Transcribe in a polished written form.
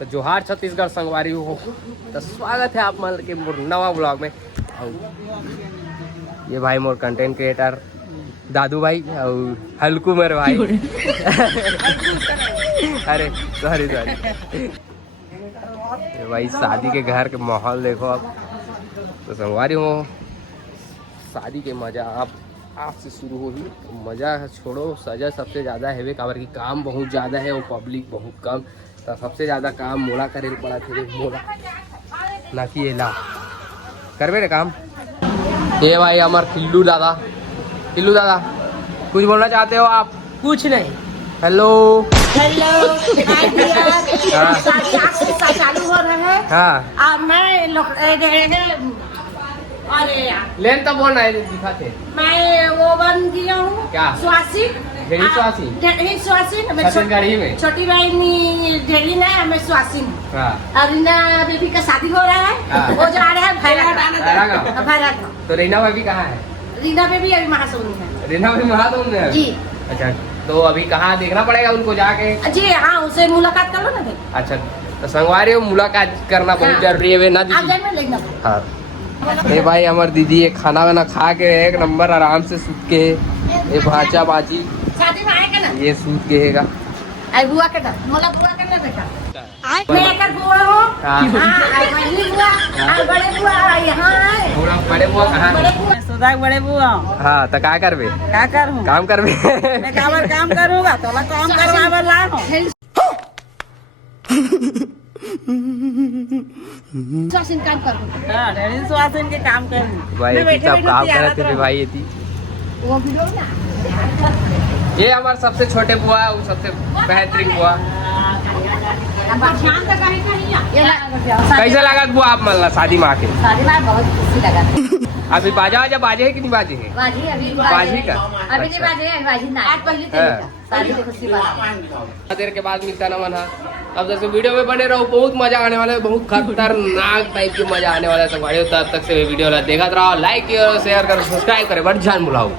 तो जोहार छत्तीसगढ़ संगवारी हो तो स्वागत है आप मान के मोर नवा ब्लॉग में। ये भाई मोर कंटेंट क्रिएटर दादू भाई और हल्कू मेरे भाई अरे सॉरी भाई शादी के घर के माहौल देखो अब तो संगवारी हो शादी के मजा आप से शुरू हो ही मजा छोड़ो सजा सबसे ज़्यादा है काबर की काम बहुत ज़्यादा है और पब्लिक बहुत कम तो सबसे ज़्यादा काम मोला करे पड़ा थे मोला ना कि ये ला करवे रे काम। ये भाई हमार खिल्लू दादा कुछ बोलना चाहते हो आप? कुछ नहीं। हेलो चालू हो रहा है। हाँ मैं अरे यार लेन तो बोल रहे दिखाते मैं वो बन गया हूँ क्या? स्वासिन छत्तीसगढ़ी में छोटी बहनी ढेरी ना मैं स्वासिन। हाँ और रीना बेबी का शादी हो रहा है वो जा रहा है भैरा। तो रीना भाभी कहाँ है? रीना बेबी अभी महासमुंद है। रीना भाभी महासमुंद है जी। अच्छा तो अभी कहाँ देखना पड़ेगा उनको जाके? जी हाँ उनसे मुलाकात कर लो ना। अच्छा तो संगवारी हो मुलाकात करना बहुत जरूरी है ना दीदी? हाँ ये भाई हमारे दीदी ये खाना वाना खा के एक नंबर आराम से सूत के ये भाचा बाजी शादी में आएगा ना ये सूत के हैगा। आई बुआ के ना मोला बुआ के ना बेटा मैं एक बुआ हूं। हां आई बड़ी बुआ आई बड़े बुआ यहां है। पूरा बड़े बुआ कहां है? सुधा बड़े बुआ। हां तो क्या करबे? क्या करूं? काम करबे। मैं काम करूंगा तोला काम करवावे ला हो। स्वासिन काम करूं। हां ढेरी स्वासिन के काम करूं भाई सब काम करते थे भाई ये वो वीडियो ना ये हमारे सबसे छोटे बुआ है वो सबसे बेहतरीन बुआ। कैसा लगा बुआ आप मतलब शादी में आके? शादी में बहुत खुशी लगा। अभी बाजा वाजा बाजे है कि नहीं बाजे है? बाजी का अभी नहीं बाजे बाजी ना आज पहले शादी की खुशी बात देर के बाद मिलता ना मना। अब जैसे वीडियो में बने रहो बहुत मजा आने वाला है बहुत खतरनाक टाइप की मजा आने वाला है। तब तक से वीडियो देखा रहो लाइक करो शेयर करो सब्सक्राइब करो बट जान बुलाओ।